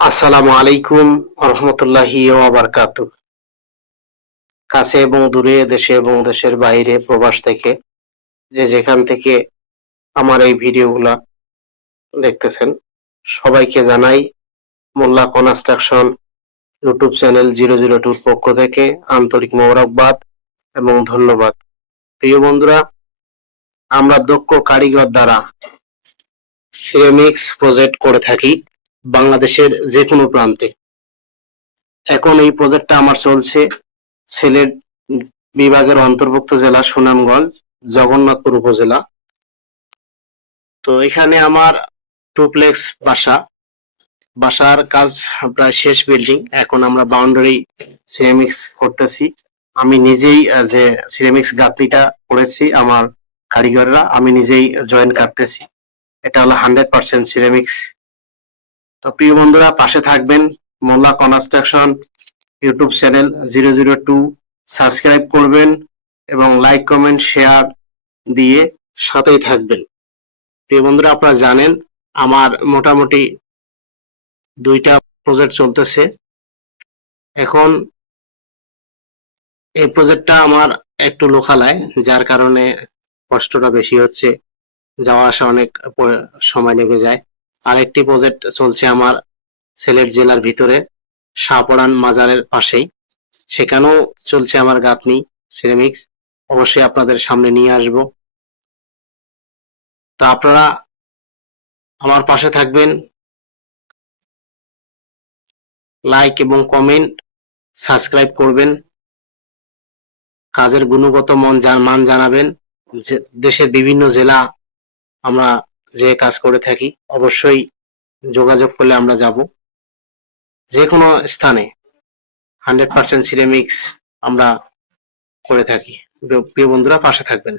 আসসালামু আলাইকুম রহমতুল্লাহি ওয়া বারাকাতুহু। কাছে এবং দূরে, দেশে এবং দেশের বাইরে, প্রবাস থেকে যে যেখান থেকে আমার এই ভিডিওগুলা দেখতেছেন, সবাইকে জানাই মোল্লা কনস্ট্রাকশন ইউটিউব চ্যানেল 002 এর পক্ষ থেকে আন্তরিক মোবারকবাদ এবং ধন্যবাদ। প্রিয় বন্ধুরা, আমরা দক্ষ কারিগর দ্বারা সিরামিক্স প্রজেক্ট করে থাকি বাংলাদেশের যে কোনো প্রান্তে। এখন এই প্রজেক্টটা আমার চলছে সিলেট বিভাগের অন্তর্ভুক্ত জেলা সুনামগঞ্জ, জগন্নাথপুর উপজেলা। তো এখানে আমার টুপ্লেক্স বাসার কাজ প্রায় শেষ, বিল্ডিং। এখন আমরা বাউন্ডারি সিরামিক্স করতেছি। আমি নিজেই যে সিরামিক্স গাঁথনিটা করেছি, আমার কারিগররা, আমি নিজেই জয়েন্ট কাটতেছি। এটা হলো 100% সিরামিক্স। তো প্রিয় বন্ধুরা, পাশে থাকবেন। মোল্লা কনস্ট্রাকশন ইউটিউব চ্যানেল 002 সাবস্ক্রাইব করবেন এবং লাইক, কমেন্ট, শেয়ার দিয়ে সাথেই থাকবেন। প্রিয় বন্ধুরা, আপনারা জানেন আমার মোটামুটি 2টা প্রজেক্ট চলতেছে। এখন এই প্রজেক্টটা আমার একটু লোকালয়, যার কারণে কষ্টটা বেশি হচ্ছে, যাওয়া আসা অনেক সময় লেগে যায়। আরেকটি প্রজেক্ট চলছে আমার সিলেট জেলার ভিতরে, শাহপরান মাজারের পাশেই। সেখানেও চলছে আমার গাঁথনি সিরামিক্স। অবশ্যই আপনাদের সামনে নিয়ে আসব। তো আপনারা আমার পাশে থাকবেন, লাইক এবং কমেন্ট, সাবস্ক্রাইব করবেন, কাজের গুণগত মান জানাবেন। দেশের বিভিন্ন জেলা আমরা যে কাজ করে থাকি, অবশ্যই যোগাযোগ করলে আমরা যাব। যে কোনো স্থানে 100% সিরামিক্স আমরা করে থাকি। প্রিয় বন্ধুরা, পাশে থাকবেন।